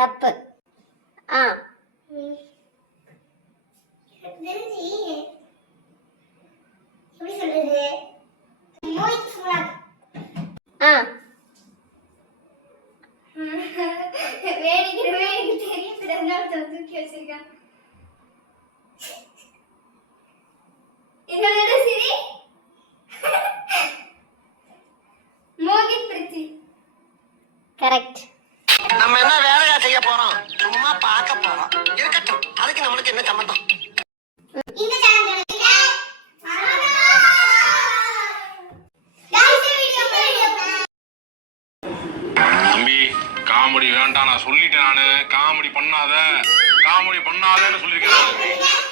தப்பு. ஆ எப்படி சொல்றது? மோஹித் சுமராஜ். ஆ வேடிக்கை தெரியும் தூக்கி வச்சிருக்கான். என்னோட சிரி மோகித் பிரித்தி. கரெக்ட். நம்ம என்ன வேலையா செய்ய போறோம்? சும்மா பார்க்க போறோம். இருக்கட்டும், அதுக்கு நம்மளுக்கு என்ன சம்பந்தம்? இந்த சேனல் தம்பி காமெடி வேண்டாம், நான் சொல்லிட்டேன். நானு காமெடி பண்ணாதன்னு சொல்லியிருக்கேன்.